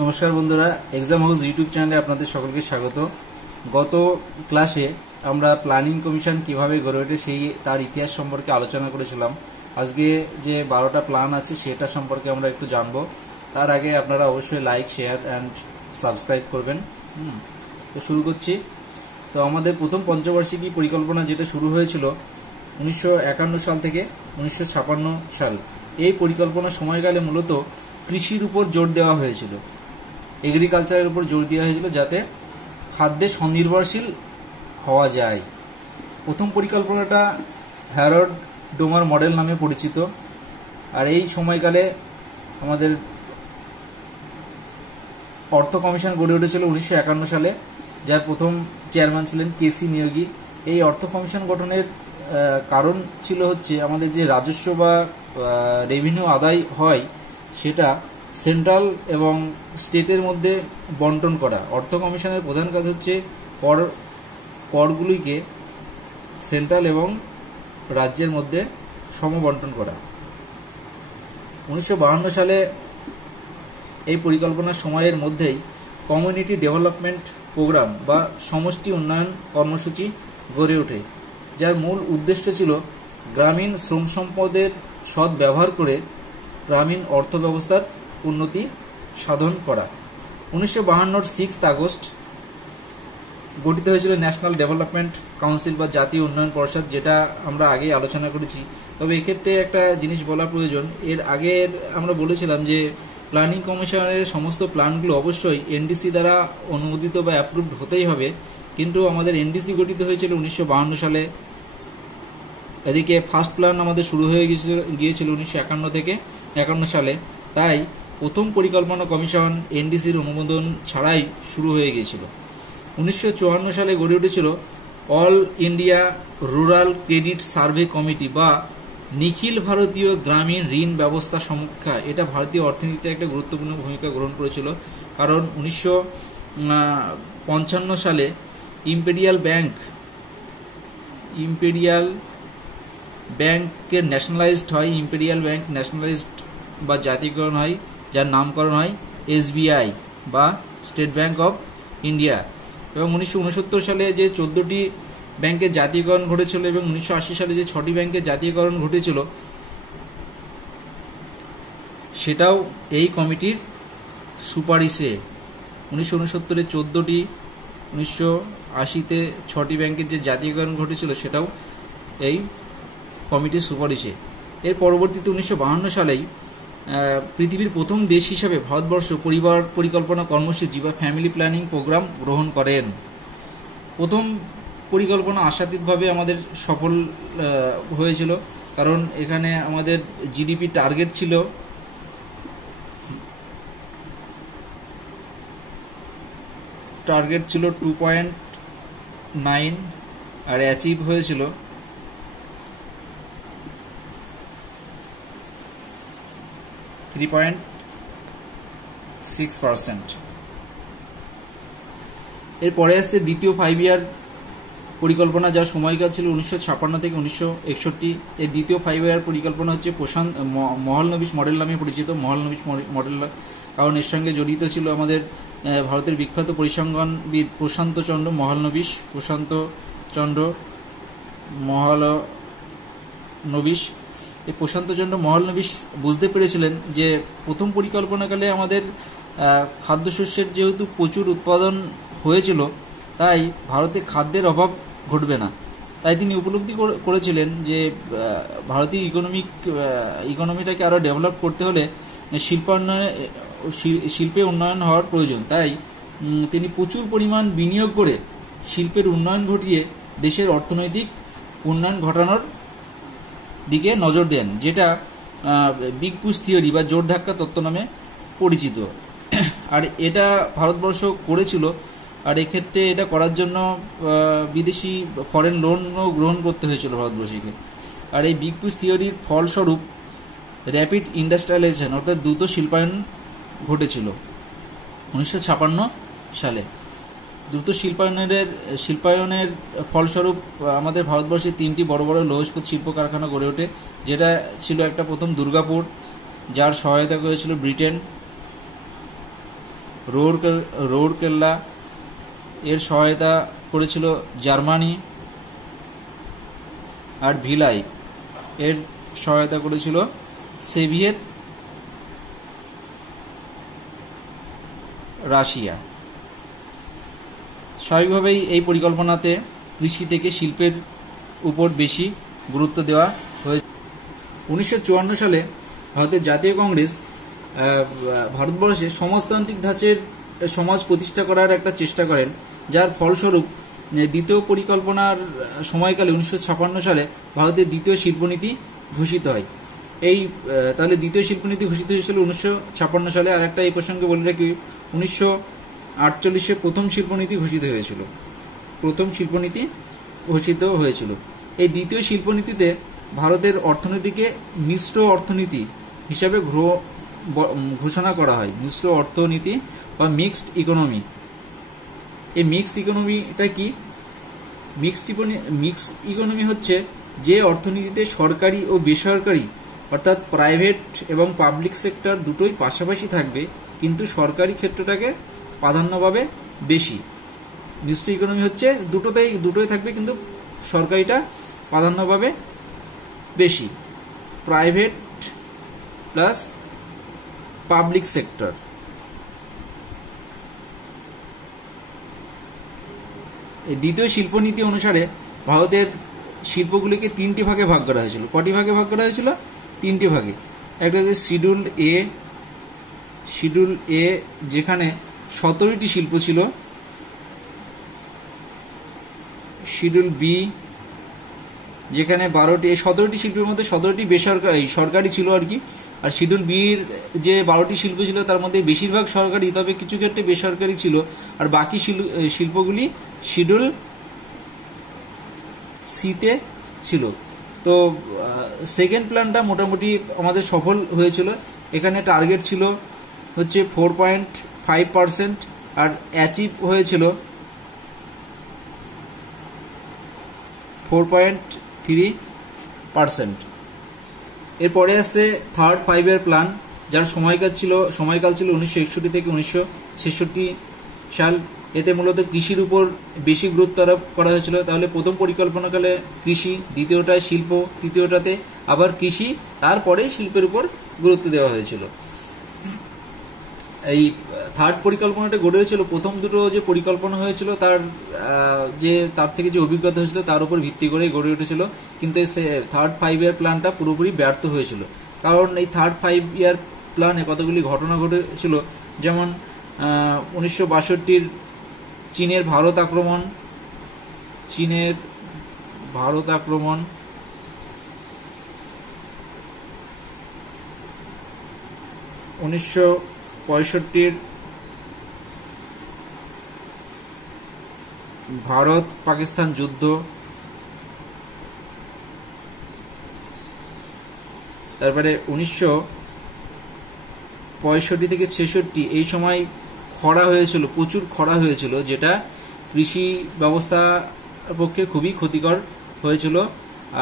নমস্কার বন্ধুরা, exam house YouTube চ্যানেলে আপনাদের সকলকে স্বাগত। গত ক্লাসে আমরা প্ল্যানিং কমিশন কিভাবে গড়ে ওঠে তার ইতিহাস সম্পর্কে আলোচনা করেছিলাম। আজকে যে 12টা প্ল্যান আছে সেটা সম্পর্কে আমরা একটু জানবো। তার আগে আপনারা অবশ্যই লাইক, শেয়ার অ্যান্ড সাবস্ক্রাইব করবেন। তো শুরু করছি। তো আমাদের প্রথম পঞ্চবার্ষিকী পরিকল্পনা যেটা শুরু হয়েছিল 1951 সাল থেকে 1956 সাল, এই পরিকল্পনার সময়কালে মূলত কৃষির উপর জোর দেওয়া হয়েছিল, এগ্রিকালচারের উপর জোর দেওয়া হয়েছিল যাতে খাদ্যে স্বনির্ভরশীল হওয়া যায়। প্রথম পরিকল্পনাটা হ্যারল্ড ডোমার মডেল নামে পরিচিত। আর এই সময়কালে আমাদের অর্থ কমিশন গড়ে উঠেছিল 1951 সালে, যার প্রথম চেয়ারম্যান ছিলেন কেসি নিয়োগী। এই অর্থ কমিশন গঠনের কারণ ছিল হচ্ছে আমাদের যে রাজস্ব বা রেভিনিউ আদায় হয় সেটা সেন্ট্রাল এবং স্টেটের মধ্যে বন্টন করা। অর্থ কমিশনের প্রধান কাজ হচ্ছে করগুলিকে সেন্ট্রাল এবং রাজ্যের মধ্যে সমবন্টন করা। 1952 সালে এই পরিকল্পনার সময়ের মধ্যেই কমিউনিটি ডেভেলপমেন্ট প্রোগ্রাম বা সমষ্টি উন্নয়ন কর্মসূচি গড়ে ওঠে, যার মূল উদ্দেশ্য ছিল গ্রামীণ শ্রম সম্পদের সৎ ব্যবহার করে গ্রামীণ অর্থব্যবস্থার উন্নতি সাধন করা। 1952 6 আগস্ট গঠিত হয়েছিল ন্যাশনাল ডেভেলপমেন্ট কাউন্সিল বা জাতীয় উন্নয়ন পরিষদ, যেটা আমরা আগেই আলোচনা করেছি। তবে এক্ষেত্রে একটা জিনিস বলা প্রয়োজন, এর আগে আমরা বলেছিলাম যে প্ল্যানিং কমিশনের সমস্ত প্ল্যানগুলো অবশ্যই এনডিসি দ্বারা অনুমোদিত বা অ্যাপ্রুভড হতেই হবে, কিন্তু আমাদের এনডিসি গঠিত হয়েছিল 1952 সালে। এদিকে ফার্স্ট প্ল্যান আমাদের শুরু হয়ে গিয়েছিল 1951 থেকে 51 সালে, তাই প্রথম পরিকল্পনা কমিশন এনডিসির অনুমোদন ছাড়াই শুরু হয়ে গিয়েছিল। 1954 সালে গড়ে উঠেছিল all India rural credit survey committee বা নিখিল ভারতীয় গ্রামীণ ঋণ ব্যবস্থা সমীক্ষা। এটা ভারতীয় অর্থনীতিতে একটা গুরুত্বপূর্ণ ভূমিকা গ্রহণ করেছিল, কারণ 1955 সালে ইম্পেরিয়াল ব্যাংকের ন্যাশনালাইজড হয়, ইম্পেরিয়াল ব্যাংক ন্যাশনালাইজড বা জাতীয়করণ হয়, যার নামকরণ হয় এসবিআই বা স্টেট ব্যাংক অফ ইন্ডিয়া। এবং 1969 সালে যে 14টি ব্যাংকের জাতীয়করণ ঘটেছিল এবং 1980 সালে যে 6টি ব্যাংকের জাতীয়করণ ঘটেছিল সেটাও এই কমিটির সুপারিশে। 1969-এ 14টি, 1980-তে 6টি ব্যাংকের যে জাতীয়করণ ঘটেছিল সেটাও এই কমিটির সুপারিশে। এর পরবর্তীতে 1952 সালেই পৃথিবীর প্রথম দেশ হিসাবে ভারতবর্ষ পরিবার পরিকল্পনা কর্মসূচি বা ফ্যামিলি প্ল্যানিং প্রোগ্রাম গ্রহণ করেন। প্রথম পরিকল্পনা আশাতীতভাবে আমাদের সফল হয়েছিল, কারণ এখানে আমাদের জিডিপি টার্গেট ছিল 2.9 আর অ্যাচিভ হয়েছিল 3.6%। এরপরে আসছে দ্বিতীয় 5 ইয়ার পরিকল্পনা, যার সময়কাল ছিল 1956 থেকে 1961। এই দ্বিতীয় 5 ইয়ার পরিকল্পনা হচ্ছে মহলনবিশ মডেল নামে পরিচিত। মহলনবিশ মডেল কারণ এর সঙ্গে জড়িত ছিল আমাদের ভারতের বিখ্যাত পরিসংখ্যানবিদ প্রশান্ত চন্দ্র মহলনবিশ। এই প্রশান্ত চন্দ্র মহলনবিশ বুঝতে পেরেছিলেন যে প্রথম পরিকল্পনাকালে আমাদের খাদ্যশস্যের যেহেতু প্রচুর উৎপাদন হয়েছিল, তাই ভারতে খাদ্যের অভাব ঘটবে না। তাই তিনি উপলব্ধি করেছিলেন যে ভারতীয় ইকোনমিটাকে আরও ডেভেলপ করতে হলে শিল্পে উন্নয়ন হওয়ার প্রয়োজন। তাই তিনি প্রচুর পরিমাণ বিনিয়োগ করে শিল্পের উন্নয়ন ঘটিয়ে দেশের অর্থনৈতিক উন্নয়ন ঘটানোর দিকে নজর দেন, যেটা বিগ পুশ থিওরি বা জোর ধাক্কা তত্ত্ব নামে পরিচিত। আর এটা ভারতবর্ষ করেছিল, আর এক্ষেত্রে এটা করার জন্য বিদেশি ফরেন লোনও গ্রহণ করতে হয়েছিল ভারতবর্ষকে। আর এই বিগ পুশ থিওরির ফলস্বরূপ র্যাপিড ইন্ডাস্ট্রিয়ালাইজেশন অর্থাৎ দ্রুত শিল্পায়ন ঘটেছিল 1956 সালে। দ্রুত শিল্পায়নের ফলস্বরূপ আমাদের ভারতবর্ষে 3টি বড় বড় লৌহ ইস্পাত শিল্প কারখানা গড়ে ওঠে, যেটা ছিল একটা প্রথম দুর্গাপুর, যার সহায়তা করেছিল ব্রিটেন। রৌরকেল্লা এর সহায়তা করেছিল জার্মানি, আর ভিলাই এর সহায়তা করেছিল সোভিয়েত রাশিয়া। স্বাভাবিকভাবেই এই পরিকল্পনাতে কৃষি থেকে শিল্পের উপর বেশি গুরুত্ব দেওয়া হয়েছে। 1954 সালে ভারতের জাতীয় কংগ্রেস ভারতবর্ষে সমাজতান্ত্রিক ধাঁচের সমাজ প্রতিষ্ঠা করার একটা চেষ্টা করেন, যার ফলস্বরূপ দ্বিতীয় পরিকল্পনার সময়কালে 1956 সালে ভারতের দ্বিতীয় শিল্পনীতি ঘোষিত হয়। তাহলে দ্বিতীয় শিল্পনীতি ঘোষিত হয়েছিল 1956 সালে। আর একটা এই প্রসঙ্গে বলে রাখি, 1948 প্রথম শিল্পনীতি ঘোষিত হয়েছিল। এই দ্বিতীয় শিল্পনীতিতে ভারতের অর্থনীতিকে মিশ্র অর্থনীতি হিসাবে ঘোষণা করা হয়। মিশ্র অর্থনীতি বা মিক্সড ইকোনমি। এই মিক্সড ইকোনমিটা কি? মিক্সড ইকোনমি হচ্ছে যে অর্থনীতিতে সরকারি ও বেসরকারি অর্থাৎ প্রাইভেট এবং পাবলিক সেক্টর দুটোই পাশাপাশি থাকবে, কিন্তু সরকারি ক্ষেত্রটাকে প্রাধান্য পাবে বেশি। মিশ্র ইকোনমি হচ্ছে দুটোই থাকবে, কিন্তু সরকারিটা প্রাধান্য পাবে বেশি। Private plus public sector. এই দ্বিতীয় শিল্পনীতি অনুসারে ভারতের শিল্পগুলিকে 3টি ভাগে ভাগ করা হয়েছিল। কটি ভাগে ভাগ করা হয়েছিল? 3টি ভাগে। একটা হচ্ছে শিডিউল এ, যেখানে 17টি শিল্প ছিল। শিডিউল বি, যেখানে 12টি, এই 17টি শিল্পের মধ্যে 17টি সরকারি ছিল আর কি। আর শিডিউল বির যে 12টি শিল্প ছিল তার মধ্যে বেশিরভাগ সরকারি, তবে কিছু ক্ষেত্রে বেসরকারি ছিল। আর বাকি শিল্পগুলি শিডিউল সিতে ছিল। তো সেকেন্ড প্ল্যানটা মোটামুটি আমাদের সফল হয়েছিল। এখানে টার্গেট ছিল হচ্ছে 4.5%, আর অ্যাচিভ হয়েছিল 4.3%। এরপরে আসছে থার্ড 5-year প্ল্যান, যার সময়কাল ছিল 1961 থেকে 1966 সাল। এতে মূলত কৃষির উপর বেশি গুরুত্ব আরোপ করা হয়েছিল। তাহলে প্রথম পরিকল্পনাকালে কৃষি, দ্বিতীয়টায় শিল্প, তৃতীয়টাতে আবার কৃষি, তারপরে শিল্পের উপর গুরুত্ব দেওয়া হয়েছিল। এই থার্ড পরিকল্পনাটা গড়ে হয়েছিল, প্রথম দুটো যে পরিকল্পনা হয়েছিল তার থেকে যে অভিজ্ঞতা হয়েছিল তার উপর ভিত্তি করে গড়ে উঠেছিল। কিন্তু থার্ড 5-year প্ল্যানটা পুরোপুরি ব্যর্থ হয়েছিল, কারণ এই থার্ড 5-year প্ল্যানে কতগুলি ঘটনা ঘটেছিল। যেমন 1962 চীনের ভারত আক্রমণ, 1965 ভারত পাকিস্তান যুদ্ধ, তারপরে 1965 থেকে 1966 এই সময় খরা হয়েছিল, প্রচুর খরা হয়েছিল, যেটা কৃষি ব্যবস্থার পক্ষে খুবই ক্ষতিকর হয়েছিল।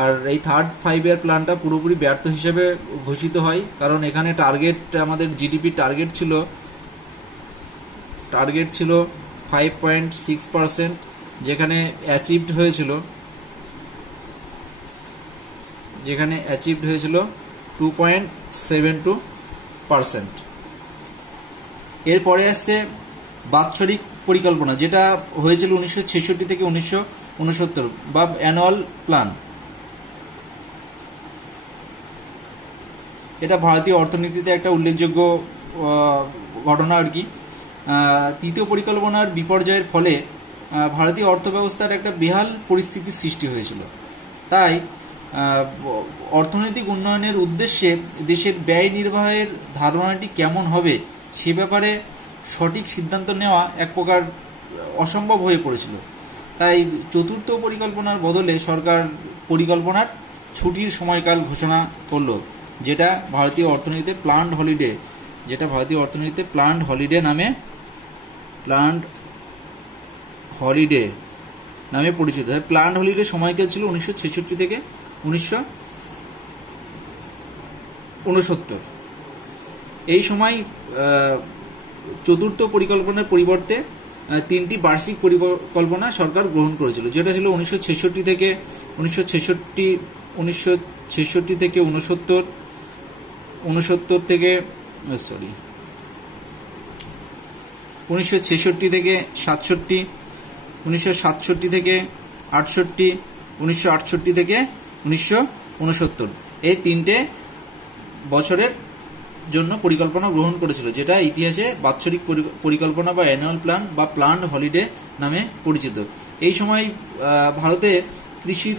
আর এই থার্ড 5-year প্ল্যানটা পুরোপুরি ব্যর্থ হিসেবে ঘোষিত হয়, কারণ এখানে আমাদের জিডিপি টার্গেট ছিল 5.6%, যেখানে অ্যাচিভড হয়েছিল 2.72%। এরপরে আসছে বাৎসরিক পরিকল্পনা, যেটা হয়েছিল 1966 থেকে 1969 বা অ্যানুয়াল প্ল্যান। এটা ভারতীয় অর্থনীতিতে একটা উল্লেখযোগ্য ঘটনা আর কি। তৃতীয় পরিকল্পনার বিপর্যয়ের ফলে ভারতীয় অর্থব্যবস্থার একটা বেহাল পরিস্থিতির সৃষ্টি হয়েছিল। তাই অর্থনৈতিক উন্নয়নের উদ্দেশ্যে দেশের ব্যয় নির্বাহের ধারণাটি কেমন হবে সে ব্যাপারে সঠিক সিদ্ধান্ত নেওয়া এক প্রকার অসম্ভব হয়ে পড়েছিল। তাই চতুর্থ পরিকল্পনার বদলে সরকার পরিকল্পনার ছুটির সময়কাল ঘোষণা করল, যেটা ভারতীয় অর্থনীতিতে প্ল্যান্ড হলিডে নামে পরিচিত। প্ল্যান্ড হলিডে সময়কাল ছিল 1966 থেকে 1969। এই সময় চতুর্থ পরিকল্পনার পরিবর্তে তিনটি বার্ষিক পরিকল্পনা সরকার গ্রহণ করেছিল, যেটা ছিল 1966 থেকে 1967 থেকে 1967 থেকে 67, 1967 থেকে 68, 1968 থেকে 1969 এই তিনটে বছরের জন্য পরিকল্পনা গ্রহণ করেছিল, যেটা ইতিহাসে বাৎসরিক পরিকল্পনা বা অ্যানুয়াল প্ল্যান বা প্ল্যান্ড হলিডে নামে পরিচিত। এই সময় ভারতে কৃষির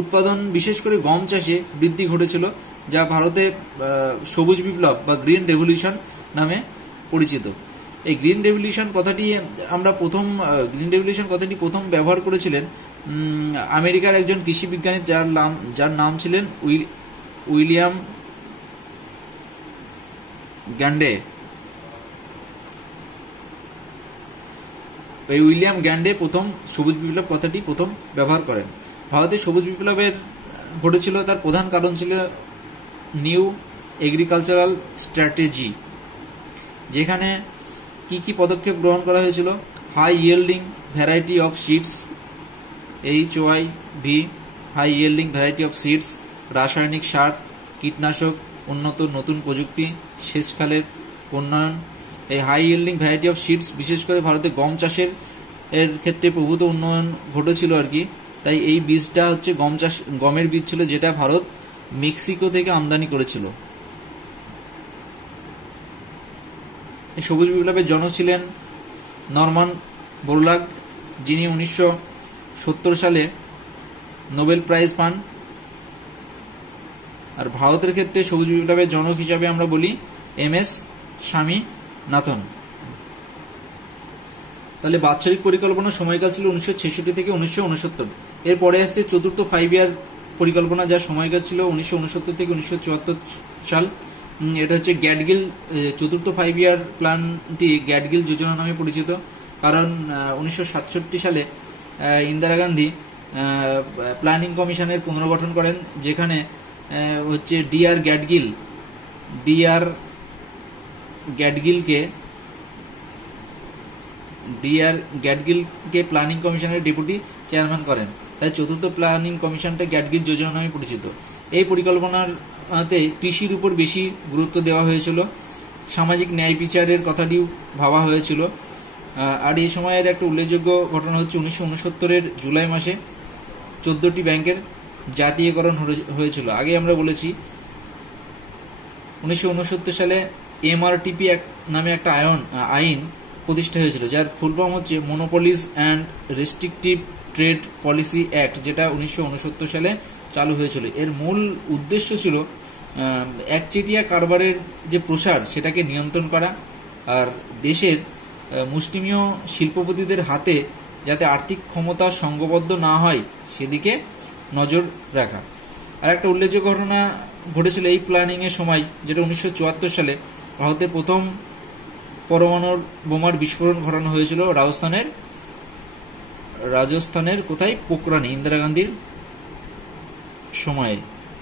উৎপাদন, বিশেষ করে গম চাষে বৃদ্ধি ঘটেছিল, যা ভারতে সবুজ বিপ্লব বা গ্রিন রেভলিউশন নামে পরিচিত। এই গ্রিন রেভলিউশন কথাটি প্রথম ব্যবহার করেছিলেন আমেরিকার একজন কৃষি বিজ্ঞানী, যার নাম ছিলেন উইলিয়াম গ্যান্ডে। এই উইলিয়াম গ্যান্ডে প্রথম সবুজ বিপ্লব কথাটি প্রথম ব্যবহার করেন। ভারতে সবুজ বিপ্লবের ঘটেছিল, তার প্রধান কারণ ছিল নিউ এগ্রিকালচারাল স্ট্র্যাটেজি, যেখানে কি পদক্ষেপ গ্রহণ করা হয়েছিল? High yielding variety of seeds, HYV, high yielding variety of seeds, রাসায়নিক সার, কীটনাশক, উন্নত নতুন প্রযুক্তি, সেচখালের উন্নয়ন। এই high yielding variety of seeds বিশেষ করে ভারতে গম চাষের ক্ষেত্রে প্রভূত উন্নয়ন ঘটেছিল আর কি। তাই এই বীজটা হচ্ছে গমের বীজ ছিল, যেটা ভারত মেক্সিকো থেকে আমদানি করেছিল। এই সবুজ বিপ্লবের জনক ছিলেন নরমান বোরলাগ, যিনি 1970 সালে নোবেল প্রাইজ পান। আর ভারতের ক্ষেত্রে সবুজ বিপ্লবের জনক হিসাবে আমরা বলি MS স্বামীনাথন। তাহলে বাৎসরিক পরিকল্পনার সময়কাল ছিল 1966 থেকে 1969। এরপরে আসছে চতুর্থ 5 ইয়ার পরিকল্পনা, যার সময়কাল ছিল 1969 থেকে 1974 সাল। এটা হচ্ছে গ্যাডগিল। চতুর্থ 5 ইয়ার প্ল্যানটি গ্যাডগিল যোজনা নামে পরিচিত, কারণ 1967 সালে ইন্দিরা গান্ধী প্ল্যানিং কমিশনের পুনর্গঠন করেন, যেখানে হচ্ছে ডিআর গ্যাডগিলকে প্ল্যানিং কমিশনের ডেপুটি চেয়ারম্যান করেন। তাই চতুর্থ প্ল্যানিং কমিশনটা গ্যাডগিল যোজনা নামে পরিচিত। এই পরিকল্পনাতে কৃষির উপর বেশি গুরুত্ব দেওয়া হয়েছিল, সামাজিক ন্যায় বিচারের কথাটিও ভাবা হয়েছিল। আর এই সময়ের একটা উল্লেখযোগ্য ঘটনা হচ্ছে 1969 জুলাই মাসে 14টি ব্যাংকের জাতীয়করণ হয়েছিল। আগে আমরা বলেছি 1969 সালে MRTP নামে একটা আইন প্রতিষ্ঠা হয়েছিল, যার ফুল ফর্ম হচ্ছে monopolies and restrictive trade policy act, যেটা 1969 সালে চালু হয়েছিল। এর মূল উদ্দেশ্য ছিল একচেটিয়া কারবারের যে প্রসার সেটাকে নিয়ন্ত্রণ করা, আর দেশের মুষ্টিমেয় শিল্পপতিদের হাতে যাতে আর্থিক ক্ষমতা সংঘবদ্ধ না হয় সেদিকে নজর রাখা। আর একটা উল্লেখযোগ্য ঘটনা ঘটেছিল এই প্ল্যানিং এর সময়, যেটা 1974 সালে ভারতে প্রথম পরমাণু বোমার বিস্ফোরণ ঘটানো হয়েছিল রাজস্থানের কোথায়? পোখরানে, ইন্দিরা গান্ধীর সময়ে,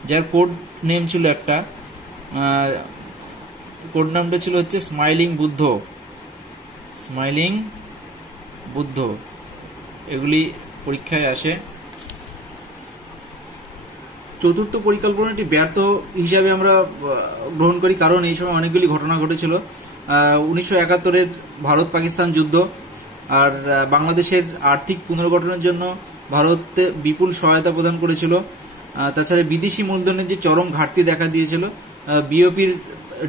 যার কোড নেম ছিল কোড নামটা ছিল হচ্ছে স্মাইলিং বুদ্ধ। এগুলি পরীক্ষায় আসে। চতুর্থ পরিকল্পনাটি ব্যর্থ হিসাবে আমরা গ্রহণ করি, কারণ এই সময় অনেকগুলি ঘটনা ঘটেছিল। 1971 ভারত পাকিস্তান যুদ্ধ, আর বাংলাদেশের আর্থিক পুনর্গঠনের জন্য ভারত বিপুল সহায়তা প্রদান করেছিল। তাছাড়া বিদেশি মূলধনের যে চরম ঘাটতি দেখা দিয়েছিল, বিওপির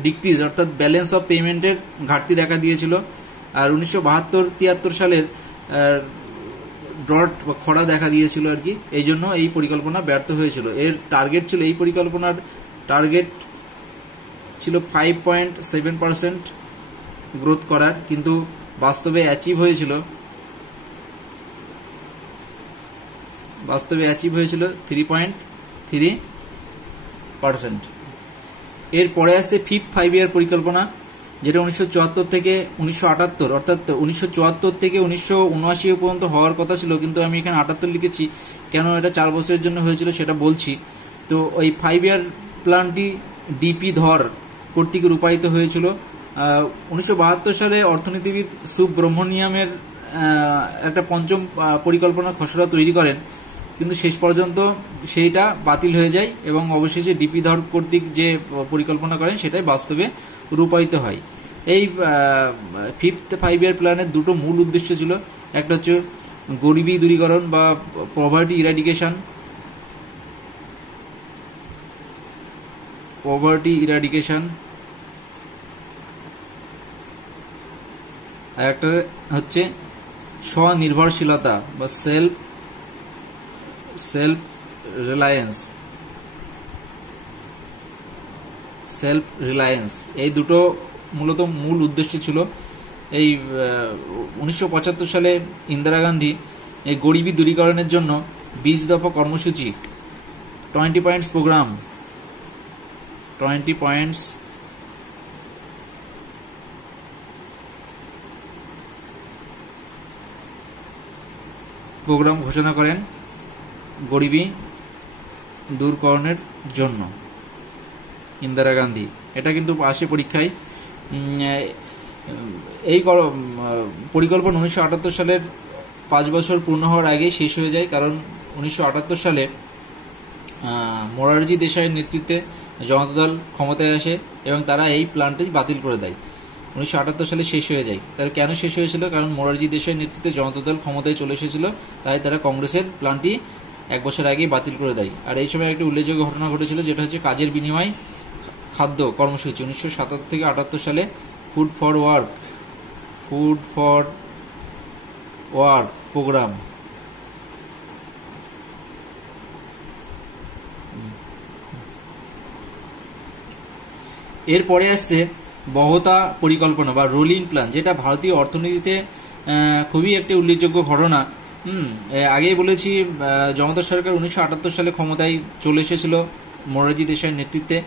ডিক্রিজ অর্থাৎ ব্যালেন্স অফ পেমেন্টের ঘাটতি দেখা দিয়েছিল। আর 1972-73 সালের ড্রট বা খরা দেখা দিয়েছিল আর কি। এই জন্য এই পরিকল্পনা ব্যর্থ হয়েছিল। এর টার্গেট ছিল, এই পরিকল্পনার টার্গেট ছিল 5.7% গ্রোথ করার, কিন্তু বাস্তবে অ্যাচিভ হয়েছিল 3.3%। এরপরে আসছে ফিফথ 5 ইয়ার পরিকল্পনা, যেটা 1974 থেকে 1978, অর্থাৎ 1974 থেকে 1979 পর্যন্ত হওয়ার কথা ছিল, কিন্তু আমি এখানে 78 লিখেছি, কেন এটা 4 বছরের জন্য হয়েছিল সেটা বলছি। তো ওই 5 ইয়ার প্ল্যানটি ডিপি ধর কর্তৃক রূপায়িত হয়েছিল, 1972 সালে অর্থনীতিবিদ সুব্রহ্মণ্যমের একটা পঞ্চম পরিকল্পনা খসড়া তৈরি করেন, কিন্তু শেষ পর্যন্ত সেইটা বাতিল হয়ে যায় এবং অবশেষে ডিপি ধর কর্তৃক যে পরিকল্পনা করেন সেটাই বাস্তবে রূপায়িত হয়। এই ফিফথ 5 ইয়ার প্ল্যানের দুটো মূল উদ্দেশ্য ছিল, একটা হচ্ছে গরিবী দূরীকরণ বা পভার্টি ইরাডিকেশন, আর একটা হচ্ছে স্বনির্ভরশীলতা বা সেলফ রিলায়েন্স। এই দুটো মূলত মূল উদ্দেশ্য ছিল। এই 1975 সালে ইন্দিরা গান্ধী এই গরিবী দূরীকরণের জন্য 20 দফা কর্মসূচি 20 পয়েন্টস প্রোগ্রাম ঘোষণা করেন গরিবী দূরকরণের জন্য ইন্দিরা গান্ধী। এটা কিন্তু আসে পরীক্ষায়। এই পরিকল্পনা 1978 সালের 5 বছর পূর্ণ হওয়ার আগেই শেষ হয়ে যায়, কারণ 1978 সালে মোরারজি দেশাইয়ের নেতৃত্বে জনতা দল ক্ষমতায় আসে এবং তারা এই প্ল্যানটি বাতিল করে দেয়। 1978 সালে শেষ হয়ে যায়। তার কেন শেষ হয়েছিল? কারণ মোরারজি দেশাইয়ের নেতৃত্বে জনতা দল ক্ষমতায় চলে এসেছিল, তাই তারা কংগ্রেসের প্ল্যানটি 1 বছর আগেই বাতিল করে দেয়। আর এই সময় একটি উল্লেখযোগ্য ঘটনা ঘটেছিল, যেটা হচ্ছে কাজের বিনিময় খাদ্য কর্মসূচি 1977 থেকে 78 সালে ফুড ফর ওয়ার্ক প্রোগ্রাম। এরপরে আসছে বহতা পরিকল্পনা বা রোলিং প্ল্যান, যেটা ভারতীয় অর্থনীতিতে খুবই একটি উল্লেখযোগ্য ঘটনা। আগেই বলেছি জনতা সরকার 1978 সালে ক্ষমতায় চলে এসেছিল মোরারজি দেশাইয়ের নেতৃত্বে।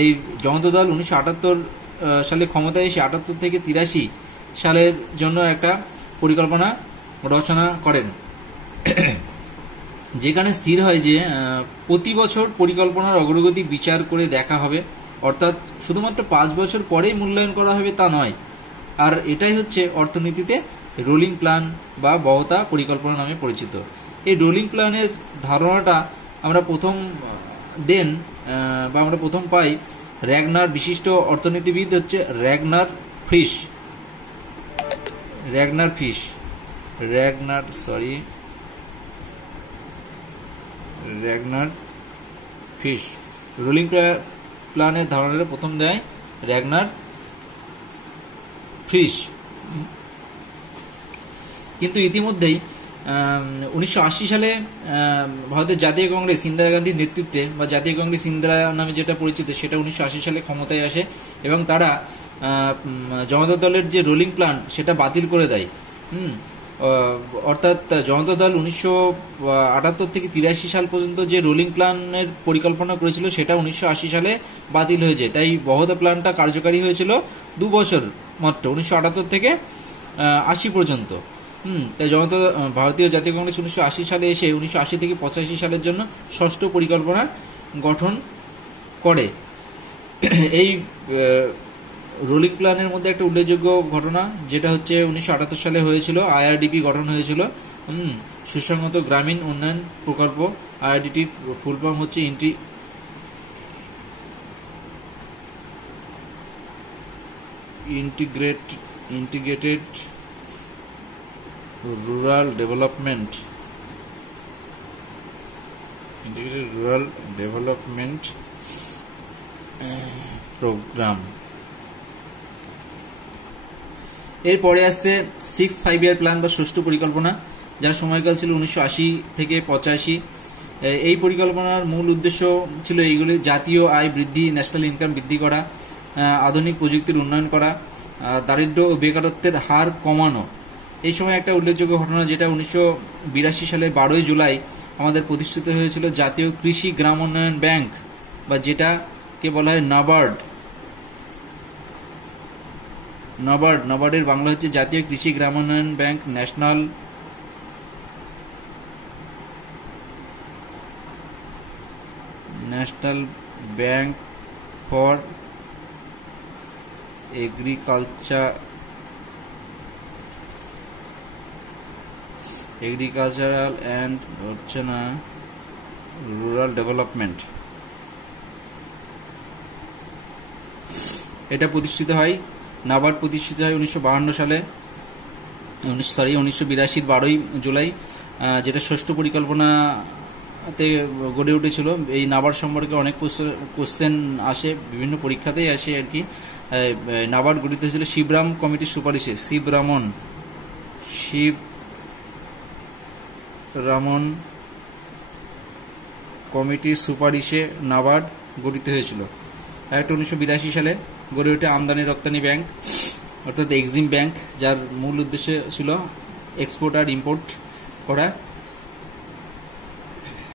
এই জনতা দল 1978 সালে ক্ষমতায় এসে 78 থেকে 83 সালের জন্য একটা পরিকল্পনা রচনা করেন, যেখানে স্থির হয় যে প্রতি বছর পরিকল্পনার অগ্রগতি বিচার করে দেখা হবে, অর্থাৎ শুধুমাত্র 5 বছর পরেই মূল্যায়ন করা হবে তা নয়। আর এটাই হচ্ছে অর্থনীতিতে রোলিং প্ল্যান বা বহতা পরিকল্পনা নামে পরিচিত। এই রোলিং প্ল্যানের ধারণাটা আমরা প্রথম পাই র্যাগনার, বিশিষ্ট অর্থনীতিবিদ হচ্ছে র্যাগনার ফিশ। রোলিং প্ল্যানের ধারণাটা প্রথম দেয় র্যাগনার ফিশ। কিন্তু ইতিমধ্যেই 1980 সালে ভারতের জাতীয় কংগ্রেস ইন্দিরা গান্ধীর নেতৃত্বে বা জাতীয় কংগ্রেস ইন্দিরা নামে যেটা পরিচিত, সেটা 1980 সালে ক্ষমতায় আসে এবং তারা জনতা দলের যে রোলিং প্ল্যান সেটা বাতিল করে দেয়। অর্থাৎ জনতা দল 1978 থেকে 83 সাল পর্যন্ত যে রোলিং প্ল্যানের পরিকল্পনা করেছিল সেটা 1980 সালে বাতিল হয়ে যায়। তাই বহতা প্ল্যানটা কার্যকারী হয়েছিল 2 বছর মাত্র, 1978 থেকে 80 পর্যন্ত। তাই ভারতীয় জাতীয় কংগ্রেস 1980 সালে এসে 1980 থেকে 85 সালের জন্য 6ষ্ঠ পরিকল্পনা গঠন করে। এই রোলিং প্ল্যানের মধ্যে একটা উল্লেখযোগ্য ঘটনা, যেটা হচ্ছে 1978 সালে হয়েছিল আইআরডিপি গঠন হয়েছিল, সুসংহত গ্রামীণ উন্নয়ন প্রকল্প। আইআরডিপির ফুল ফর্ম হচ্ছে ইন্টিগ্রেটেড রুরাল ডেভেলপমেন্ট প্রোগ্রাম। এরপরে আসছে 6th 5 ইয়ার প্ল্যান বা 6ষ্ঠ পরিকল্পনা, যার সময়কাল ছিল 1980 থেকে 85। এই পরিকল্পনার মূল উদ্দেশ্য ছিল এইগুলি: জাতীয় আয় বৃদ্ধি, ন্যাশনাল ইনকাম বৃদ্ধি করা, আধুনিক প্রযুক্তির উন্নয়ন করা, দারিদ্র্য ও বেকারত্বের হার কমানো। এই সময় একটা উল্লেখযোগ্য ঘটনা, যেটা 1982 সালের 12 জুলাই আমাদের প্রতিষ্ঠিত হয়েছিল জাতীয় কৃষি গ্রাম উন্নয়ন ব্যাংক, বা যেটাকে বলা হয় নাবার্ডের বাংলা হচ্ছে জাতীয় কৃষি গ্রাম উন্নয়ন bank, national bank for agricultural and হচ্ছে না রুরাল ডেভেলপমেন্ট, এটা প্রতিষ্ঠিত হয়। নাবার্ড প্রতিষ্ঠিত হয় 1952 সালে 1982 12ই জুলাই, যেটা ষষ্ঠ পরিকল্পনাতে গড়ে উঠেছিল। এই নাবার্ড সম্পর্কে অনেক কোশ্চেন আসে, বিভিন্ন পরীক্ষাতেই আসে আর কি। নাবার্ড গঠিত হয়েছিল শিবরাম কমিটির সুপারিশে, শিবরামন কমিটির সুপারিশে নাবার্ড গঠিত হয়েছিল। আরেকটা 1982 সালে গড়ে ওঠে আমদানি রপ্তানি ব্যাংক, অর্থাৎ এক্সিম ব্যাংক, যার মূল উদ্দেশ্য ছিল এক্সপোর্ট আর ইম্পোর্ট করা।